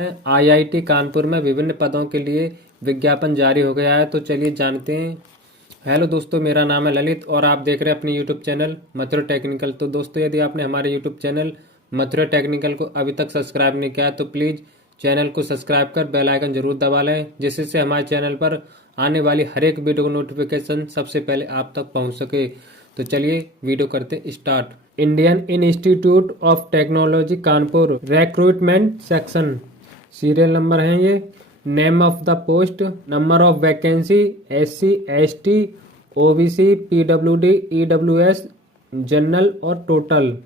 IIT Kanpur में विभिन्न पदों के लिए विज्ञापन जारी हो गया है, तो चलिए जानते हैं। हेलो दोस्तों, मेरा नाम है ललित और आप देख रहे हैं अपने यूट्यूब चैनल मथुरा टेक्निकल। तो दोस्तों, यदि आपने हमारे यूट्यूब चैनल मथुरा टेक्निकल को अभी तक सब्सक्राइब नहीं किया है तो प्लीज़ चैनल को सब्सक्राइब कर बेल आइकन जरूर दबा लें, जिससे हमारे चैनल पर आने वाली हर एक वीडियो का नोटिफिकेशन सबसे पहले आप तक पहुंच सके। तो चलिए वीडियो करते start. Indian institute of technology Kanpur recruitment section, serial number है ये, name of the post, number of vacancy SC ST OBC PWD EWS general और टोटल।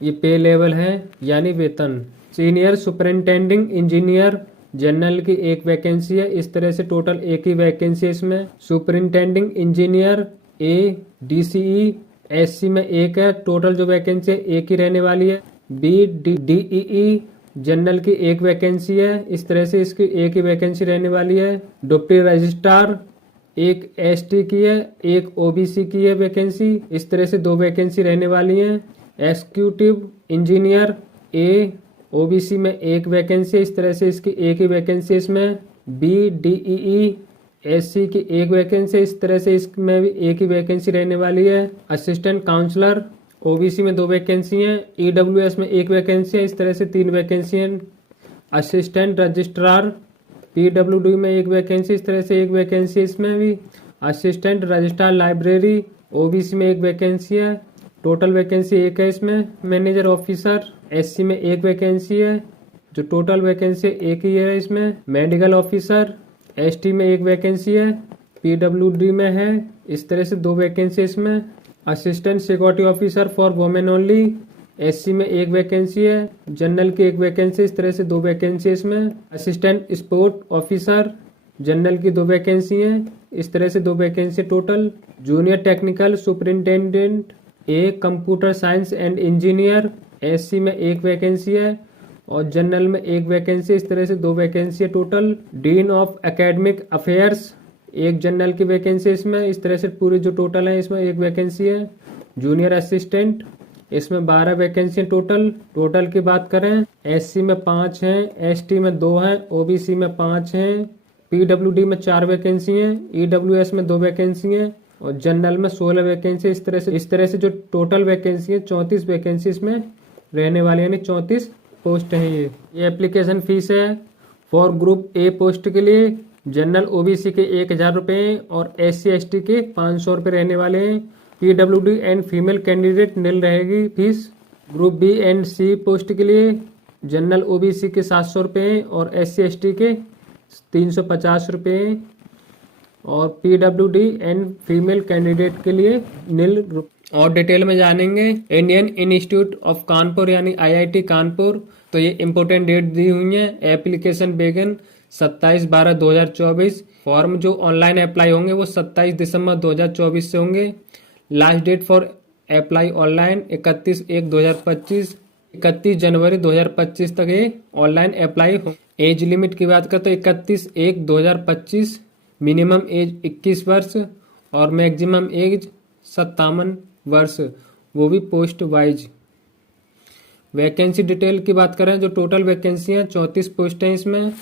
ये पे लेवल है यानी वेतन। सीनियर सुपरिंटेंडिंग इंजीनियर जनरल की एक वैकेंसी है, इस तरह से टोटल एक ही वैकेंसी है इसमें। Superintending engineer A DCE SC में एक है, टोटल जो वैकेंसी है एक ही रहने वाली है। B DEE जनरल की एक वैकेंसी है, इस तरह से इसकी एक ही वैकेंसी रहने वाली है। डिप्टी रजिस्ट्रार एक ST की है, एक OBC की है वैकेंसी, इस तरह से दो वैकेंसी रहने वाली हैं। एग्जीक्यूटिव इंजीनियर A OBC में एक वैकेंसी है, इस तरह से इसकी एक ही वैकेंसी इसमें। B DEE SC की एक वैकेंसी, इस तरह से इसमें भी एक ही वैकेंसी रहने वाली है। असिस्टेंट काउंसलर OBC में दो वैकेंसी हैं, EWS में एक वैकेंसी है, इस तरह से तीन वैकेंसी हैं। असिस्टेंट रजिस्ट्रार PWD में एक वैकेंसी, इस तरह से एक वैकेंसी इसमें भी। असिस्टेंट रजिस्ट्रार लाइब्रेरी OBC में एक वैकेंसी है, टोटल वैकेंसी एक है इसमें। मैनेजर ऑफिसर SC में एक वैकेंसी है, जो टोटल वैकेंसी एक ही है इसमें। मेडिकल ऑफिसर ST में एक वैकेंसी है, PWD में है, इस तरह से दो वैकेंसी इसमें। Assistant security officer for women only SC में एक वैकेंसी है, जनरल की एक वैकेंसी, इस तरह से दो वैकेंसी इसमें। असिस्टेंट स्पोर्ट ऑफिसर जनरल की दो वैकेंसी हैं, इस तरह से दो vacancy total. Junior technical superintendent A computer science and engineer SC में एक वैकेंसी है और जनरल में एक वैकेंसी, इस तरह से दो वैकेंसी है total. Dean of academic affairs एक जनरल की वैकेंसी इसमें, इस तरह से पूरी जो टोटल है इसमें एक वैकेंसी है। जूनियर असिस्टेंट इसमें 12 वैकेंसी टोटल की बात करें, SC में 5 हैं, ST में 2 हैं, OBC में 5 हैं, PWD में 4 वैकेंसी हैं, EWS में 2 वैकेंसी हैं और जनरल में 16 वैकेंसी। इस तरह से जो टोटल वैकेंसी है 34 वैकेंसी इसमें रहने वाले, यानी 34 पोस्ट हैं। ये एप्लीकेशन फीस है फॉर ग्रुप A पोस्ट के लिए जनरल OBC के 1000 रुपये और SC ST के 500 रुपये रहने वाले हैं। PWD एंड फीमेल कैंडिडेट नील रहेगी fees. Group B and C post के लिए जनरल OBC के 700 रुपये और SC ST के 350 रुपये और PWD एंड फीमेल कैंडिडेट के लिए नील। और डिटेल में जानेंगे इंडियन इंस्टीट्यूट ऑफ कानपुर यानी IIT कानपुर। तो ये इम्पोर्टेंट डेट दी हुई है। Application begin 27/12/2024। फॉर्म जो ऑनलाइन अप्लाई होंगे वो 27 दिसंबर 2024 से होंगे। Last date for apply online 31/1/2025, 31 जनवरी 2025 तक ये ऑनलाइन अप्लाई हो। एज लिमिट की बात करते 31/1/2025। मिनिमम एज 21 वर्ष और मैक्सिमम एज 57 वर्ष, वो भी पोस्ट वाइज। वैकेंसी डिटेल की बात करें, जो टोटल वैकेंसी है 34 पोस्ट हैं इसमें।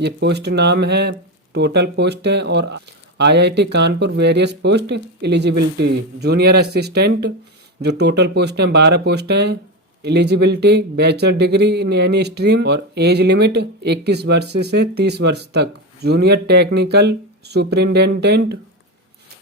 ये पोस्ट नाम है, टोटल पोस्ट है। और IIT Kanpur various post eligibility. Junior assistant जो टोटल पोस्ट हैं 12 पोस्ट हैं। Eligibility bachelor degree in any stream और एज लिमिट 21 वर्ष से 30 वर्ष तक। Junior technical superintendent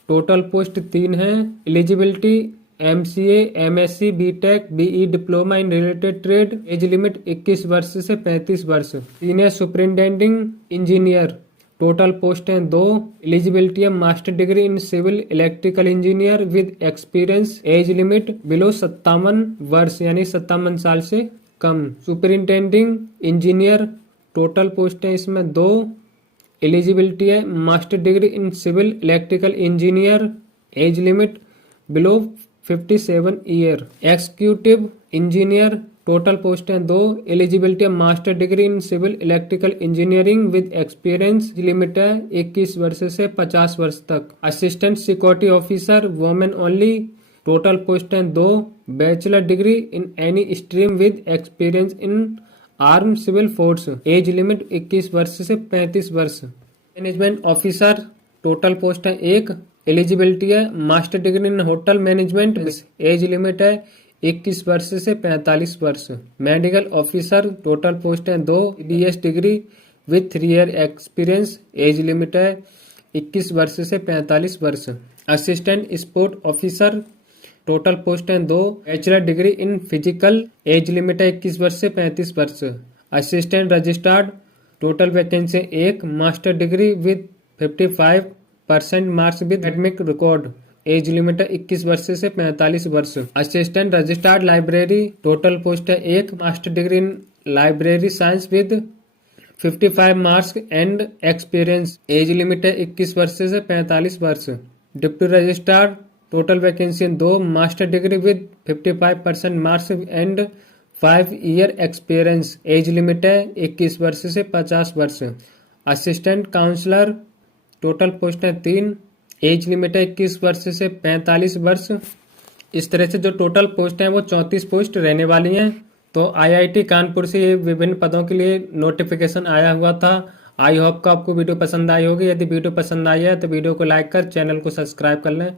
total post 3 हैं। Eligibility MCA MSc BTech BE diploma in related trade. Age limit 21 वर्ष से 35 वर्ष। Senior superintending engineer total post हैं 2। एलिजिबिलिटी है master degree in civil electrical engineer with experience. Age limit below 57 वर्ष यानी 57 साल से कम। सुपरिंटेंडिंग इंजीनियर टोटल पोस्ट हैं इसमें 2। एलिजिबिलिटी है master degree in civil electrical engineer. Age limit below 57 year. Executive engineer total post हैं 2। एलिजिबिलिटी है master degree in civil electrical engineering with experience. Limit है 21 वर्ष से 50 वर्ष तक। Assistant security officer women only total post हैं 2। Bachelor degree in any stream with experience in arm civil force, age limit 21 वर्ष से 35 वर्ष। मैनेजमेंट ऑफिसर, टोटल पोस्ट है 1, एलिजिबिलिटी है मास्टर डिग्री इन होटल मैनेजमेंट, एज लिमिट है 21 वर्ष से 45 वर्ष। मेडिकल ऑफिसर, टोटल पोस्ट है 2, BS degree with 3 year experience, age limit है 21 वर्ष से 45 वर्ष। Assistant sport officer, total post है 2, bachelor degree in physical, age limit है 21 वर्ष से 35 वर्ष। Assistant registered, total vacancy 1, master degree with 55% marks with academic record, age limit है 21 वर्ष से 45 वर्ष। Assistant registered library, total post है 1, master degree in library science with 55 marks and experience, age limit है 21 वर्ष से 45 वर्ष। Deputy registrar, total vacancy 2, master degree with 55% marks and 5 year experience, age limit है 21 वर्ष से 50 वर्ष। असिस्टेंट काउंसलर, टोटल पोस्ट है 3, एज लिमिट है 21 वर्ष से 45 वर्ष। इस तरह से जो टोटल पोस्ट हैं वो 34 पोस्ट रहने वाली हैं। तो IIT कानपुर से ये विभिन्न पदों के लिए नोटिफिकेशन आया हुआ था। आई होप को आपको वीडियो पसंद आई होगी। यदि वीडियो पसंद आई है तो वीडियो को लाइक कर चैनल को सब्सक्राइब कर लें।